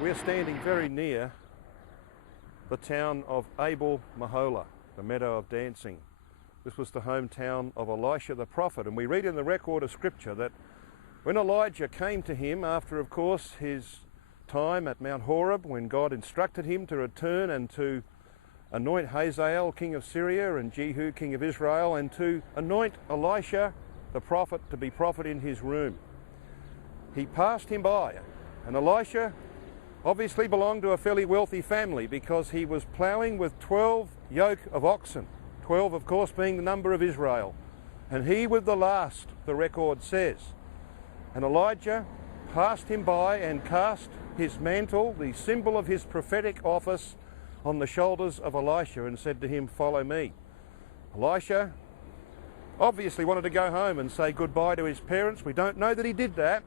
We're standing very near the town of Abel Meholah, the meadow of dancing. This was the hometown of Elisha the prophet, and we read in the record of scripture that when Elijah came to him after, of course, his time at Mount Horeb, when God instructed him to return and to anoint Hazael, king of Syria, and Jehu, king of Israel, and to anoint Elisha the prophet to be prophet in his room, he passed him by, and Elisha obviously belonged to a fairly wealthy family because he was ploughing with 12 yoke of oxen, 12 of course being the number of Israel, and he with the last, the record says. And Elijah passed him by and cast his mantle, the symbol of his prophetic office, on the shoulders of Elisha and said to him, "Follow me." Elisha obviously wanted to go home and say goodbye to his parents. We don't know that he did that.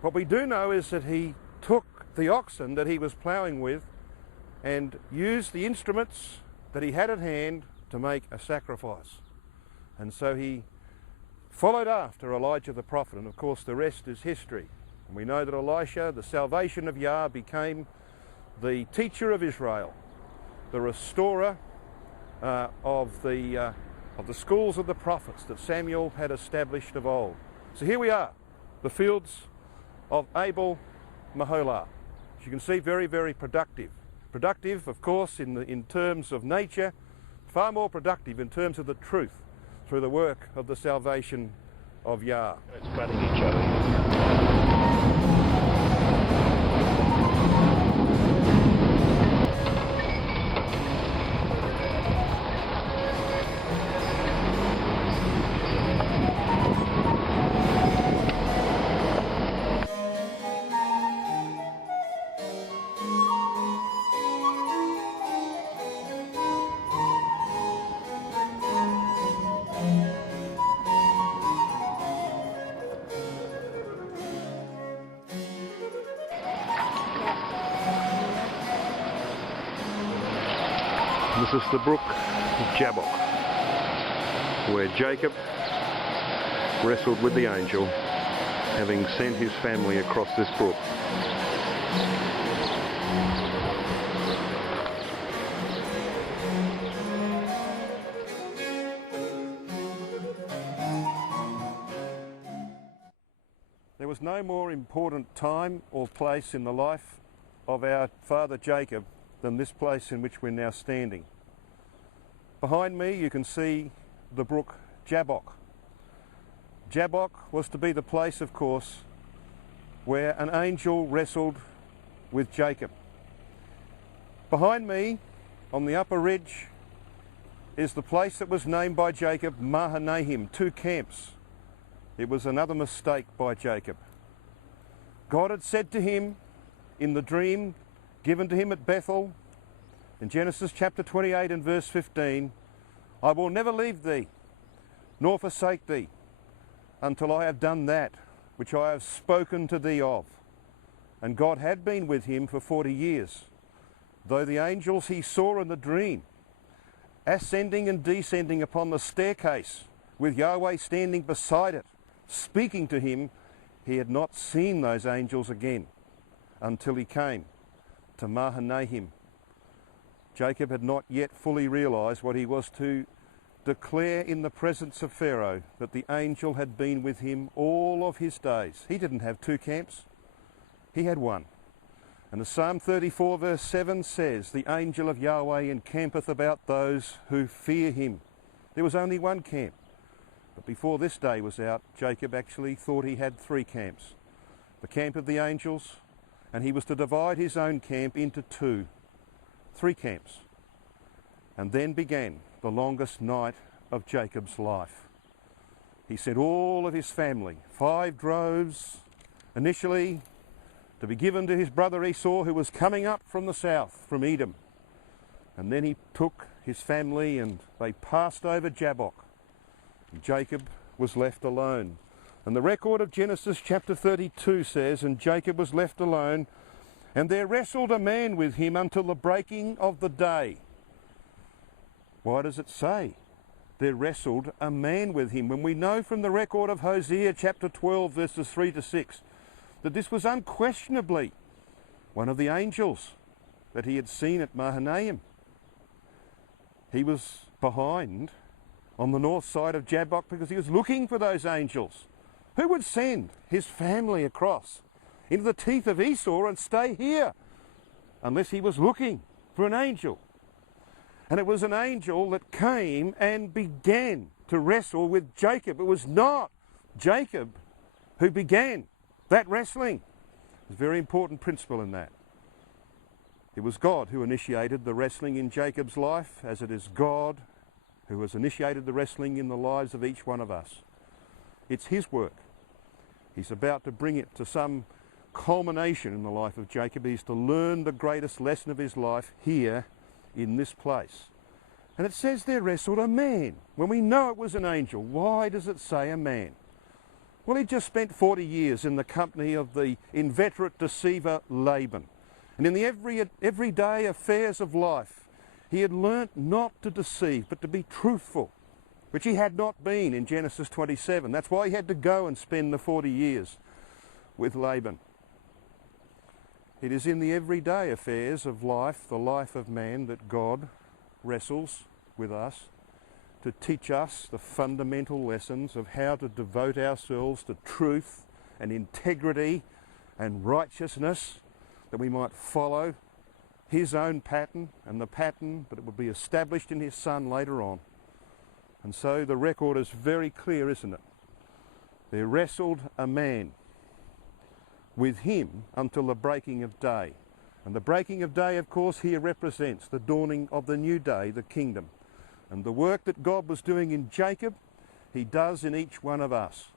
What we do know is that he took the oxen that he was ploughing with and used the instruments that he had at hand to make a sacrifice. And so he followed after Elijah the prophet, and of course the rest is history. And we know that Elisha, the salvation of Yah, became the teacher of Israel, the restorer of the schools of the prophets that Samuel had established of old. So here we are, the fields of Abel Meholah. As you can see, very, very productive. Productive, of course, in terms of nature, far more productive in terms of the truth through the work of the salvation of Yah. It's cutting each other. This is the brook Jabbok, where Jacob wrestled with the angel, having sent his family across this brook. There was no more important time or place in the life of our father Jacob than this place in which we're now standing. Behind me you can see the brook Jabbok. Jabbok was to be the place, of course, where an angel wrestled with Jacob. Behind me, on the upper ridge, is the place that was named by Jacob Mahanaim, 2 camps. It was another mistake by Jacob. God had said to him in the dream given to him at Bethel, in Genesis chapter 28 and verse 15, "I will never leave thee, nor forsake thee, until I have done that which I have spoken to thee of." And God had been with him for 40 years, though the angels he saw in the dream, ascending and descending upon the staircase, with Yahweh standing beside it, speaking to him, he had not seen those angels again until he came to Mahanaim. Jacob had not yet fully realised what he was to declare in the presence of Pharaoh, that the angel had been with him all of his days. He didn't have 2 camps, he had one. And as Psalm 34 verse 7 says, "The angel of Yahweh encampeth about those who fear him." There was only one camp. But before this day was out, Jacob actually thought he had 3 camps. The camp of the angels, and he was to divide his own camp into 2. 3 camps. And then began the longest night of Jacob's life. He sent all of his family, 5 droves, initially to be given to his brother Esau, who was coming up from the south, from Edom. And then he took his family and they passed over Jabbok. And Jacob was left alone. And the record of Genesis chapter 32 says, "And Jacob was left alone, and there wrestled a man with him until the breaking of the day." Why does it say there wrestled a man with him, when we know from the record of Hosea chapter 12 verses 3 to 6 that this was unquestionably one of the angels that he had seen at Mahanaim? He was behind on the north side of Jabbok because he was looking for those angels. Who would send his family across into the teeth of Esau and stay here unless he was looking for an angel? And it was an angel that came and began to wrestle with Jacob. It was not Jacob who began that wrestling. There's a very important principle in that. It was God who initiated the wrestling in Jacob's life, as it is God who has initiated the wrestling in the lives of each one of us. It's his work. He's about to bring it to some culmination in the life of Jacob. He's to learn the greatest lesson of his life here in this place. And it says there wrestled a man. When we know it was an angel, why does it say a man? Well, he just spent 40 years in the company of the inveterate deceiver Laban. And in the everyday affairs of life, he had learnt not to deceive, but to be truthful, which he had not been in Genesis 27. That's why he had to go and spend the 40 years with Laban. It is in the everyday affairs of life, the life of man, that God wrestles with us to teach us the fundamental lessons of how to devote ourselves to truth and integrity and righteousness, that we might follow his own pattern and the pattern that it would be established in his Son later on. And so the record is very clear, isn't it? There wrestled a man with him until the breaking of day. And the breaking of day, of course, here represents the dawning of the new day, the kingdom. And the work that God was doing in Jacob, he does in each one of us.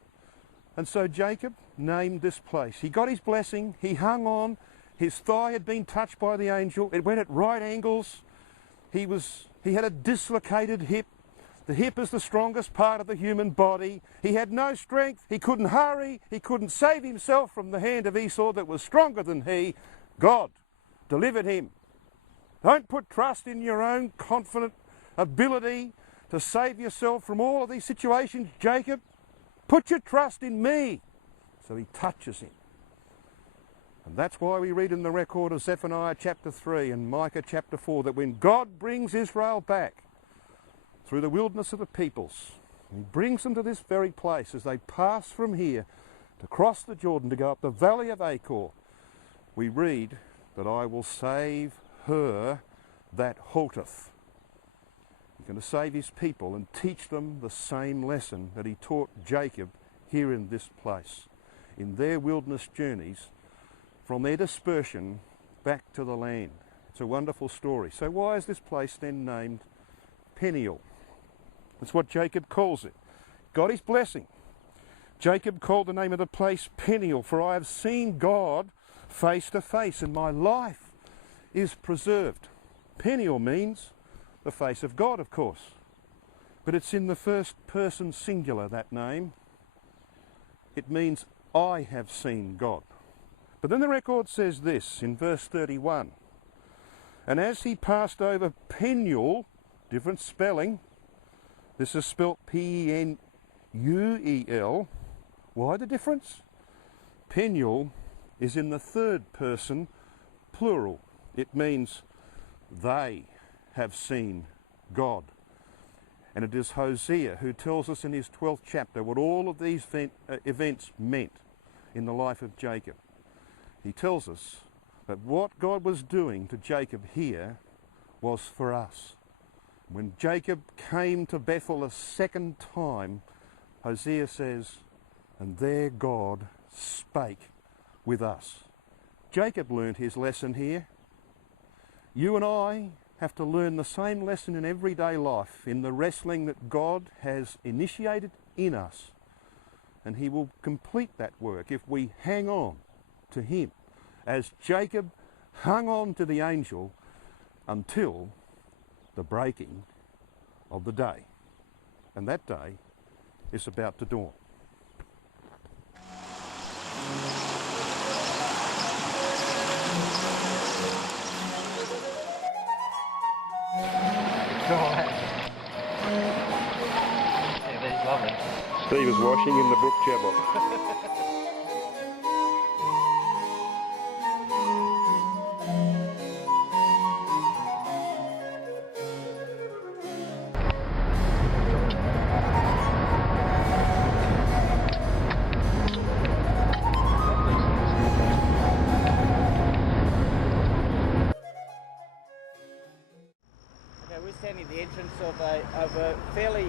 And so Jacob named this place. He got his blessing, he hung on, his thigh had been touched by the angel, it went at right angles, he had a dislocated hip. The hip is the strongest part of the human body. He had no strength, he couldn't hurry, he couldn't save himself from the hand of Esau that was stronger than he. God delivered him. Don't put trust in your own confident ability to save yourself from all of these situations, Jacob. Put your trust in me. So he touches him. And that's why we read in the record of Zephaniah chapter 3 and Micah chapter 4 that when God brings Israel back through the wilderness of the peoples, he brings them to this very place as they pass from here to cross the Jordan to go up the valley of Achor, we read that I will save her that halteth. He's going to save his people and teach them the same lesson that he taught Jacob here in this place, in their wilderness journeys from their dispersion back to the land. It's a wonderful story. So why is this place then named Peniel? That's what Jacob calls it. Got his blessing. Jacob called the name of the place Peniel, for I have seen God face to face, and my life is preserved. Peniel means the face of God, of course. But it's in the first person singular, that name. It means I have seen God. But then the record says this in verse 31. And as he passed over Peniel, different spelling, this is spelt P-E-N-U-E-L. Why the difference? Peniel is in the third person plural. It means they have seen God. And it is Hosea who tells us in his 12th chapter what all of these events meant in the life of Jacob. He tells us that what God was doing to Jacob here was for us. When Jacob came to Bethel a second time, Hosea says, and there God spake with us. Jacob learned his lesson here. You and I have to learn the same lesson in everyday life, in the wrestling that God has initiated in us. And he will complete that work if we hang on to him, as Jacob hung on to the angel until the breaking of the day. And that day is about to dawn. Yeah, that is lovely. Steve is washing in the brook Jabbok. We're standing at the entrance of a fairly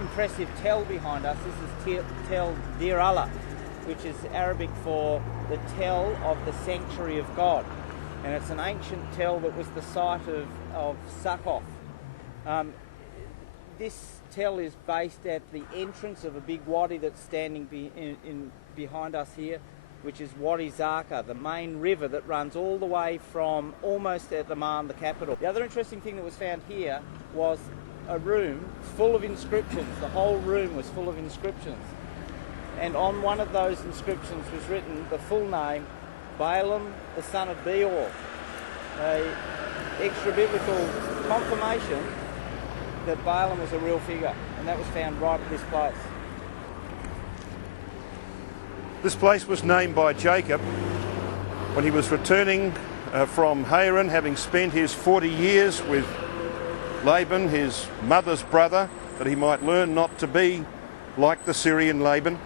impressive tell behind us. This is Tell Dir Allah, which is Arabic for the tell of the sanctuary of God. And it's an ancient tell that was the site of Succoth. This tell is based at the entrance of a big wadi that's standing behind us here, which is Wadi Zarqa, the main river that runs all the way from almost at Amman, the capital. The other interesting thing that was found here was a room full of inscriptions. The whole room was full of inscriptions. And on one of those inscriptions was written the full name, Balaam, the son of Beor, a extra-biblical confirmation that Balaam was a real figure. And that was found right at this place. This place was named by Jacob when he was returning from Haran, having spent his 40 years with Laban, his mother's brother, that he might learn not to be like the Syrian Laban.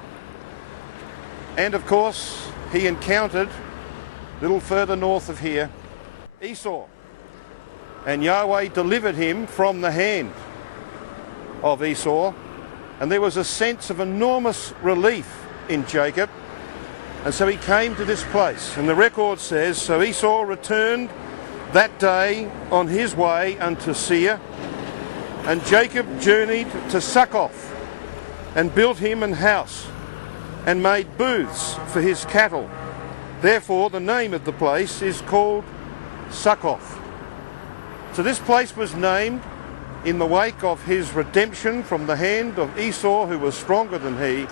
And of course, he encountered, a little further north of here, Esau. And Yahweh delivered him from the hand of Esau. And there was a sense of enormous relief in Jacob. And so he came to this place, and the record says, so Esau returned that day on his way unto Seir, and Jacob journeyed to Succoth, and built him an house, and made booths for his cattle. Therefore the name of the place is called Succoth. So this place was named in the wake of his redemption from the hand of Esau, who was stronger than he.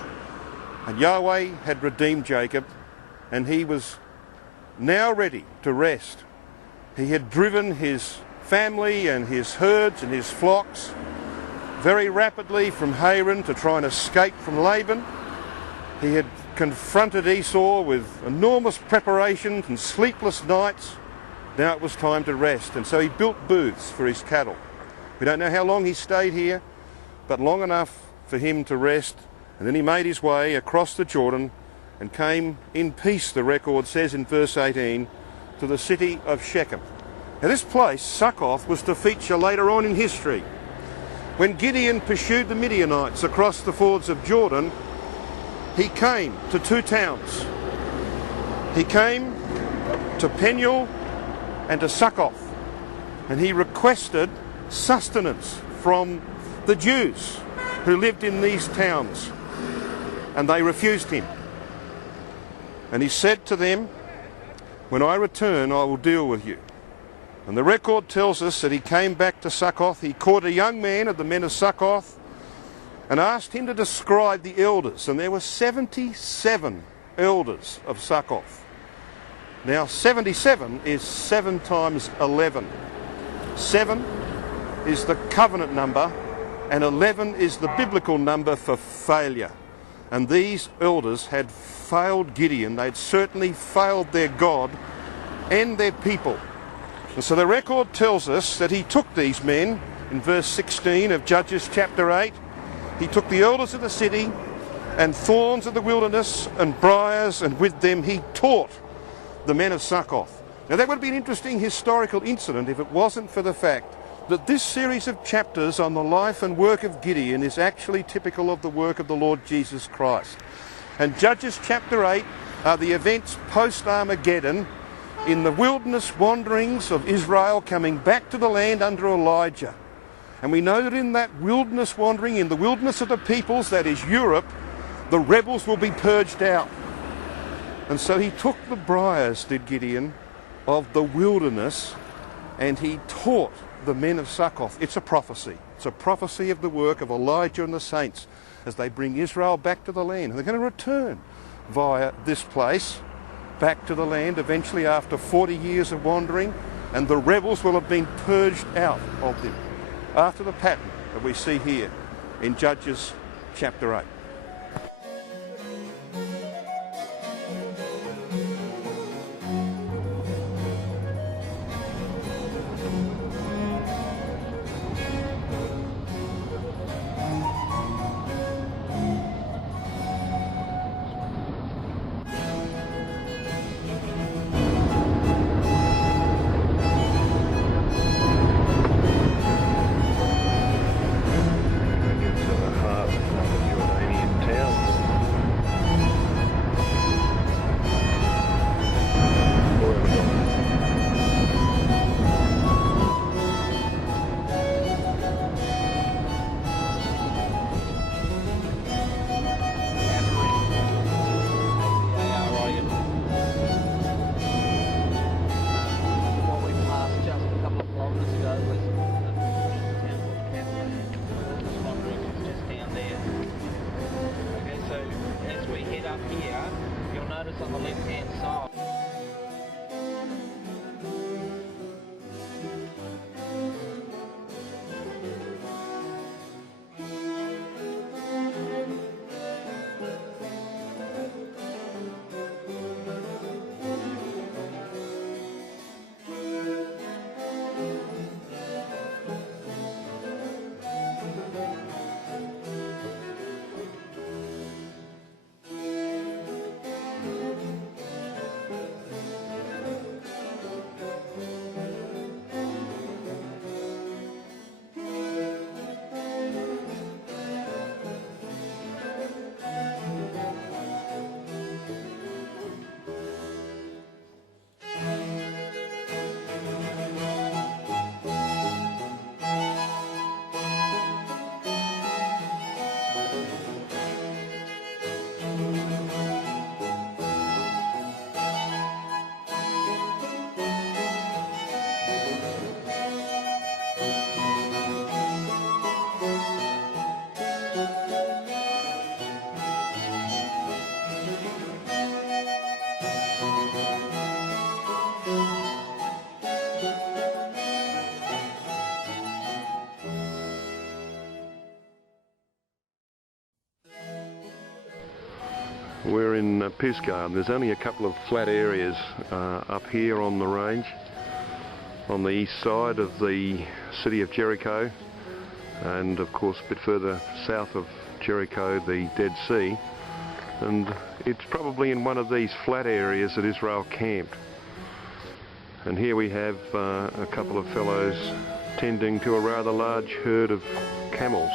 And Yahweh had redeemed Jacob, and he was now ready to rest. He had driven his family and his herds and his flocks very rapidly from Haran to try and escape from Laban. He had confronted Esau with enormous preparations and sleepless nights. Now it was time to rest, and so he built booths for his cattle. We don't know how long he stayed here, but long enough for him to rest. And then he made his way across the Jordan and came in peace, the record says in verse 18, to the city of Shechem. Now this place, Succoth, was to feature later on in history. When Gideon pursued the Midianites across the fords of Jordan, he came to two towns. He came to Peniel and to Succoth, and he requested sustenance from the Jews who lived in these towns. And they refused him. And he said to them, when I return, I will deal with you. And the record tells us that he came back to Succoth. He caught a young man of the men of Succoth and asked him to describe the elders. And there were 77 elders of Succoth. Now 77 is 7 times 11. 7 is the covenant number, and 11 is the biblical number for failure. And these elders had failed Gideon. They'd certainly failed their God and their people. And so the record tells us that he took these men, in verse 16 of Judges chapter 8, he took the elders of the city and thorns of the wilderness and briars, and with them he taught the men of Succoth. Now that would be an interesting historical incident if it wasn't for the fact that this series of chapters on the life and work of Gideon is actually typical of the work of the Lord Jesus Christ. And Judges chapter 8 are the events post-Armageddon in the wilderness wanderings of Israel coming back to the land under Elijah. And we know that in that wilderness wandering, in the wilderness of the peoples, that is Europe, the rebels will be purged out. And so he took the briars, did Gideon, of the wilderness, and he taught the men of Succoth. It's a prophecy. It's a prophecy of the work of Elijah and the saints as they bring Israel back to the land. And they're going to return via this place back to the land eventually after 40 years of wandering, and the rebels will have been purged out of them after the pattern that we see here in Judges chapter 8. We're in Pisgah, and there's only a couple of flat areas up here on the range on the east side of the city of Jericho, and of course a bit further south of Jericho the Dead Sea, and it's probably in one of these flat areas that Israel camped. And here we have a couple of fellows tending to a rather large herd of camels.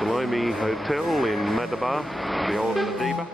Salome Hotel in Madabar, the old Madiba.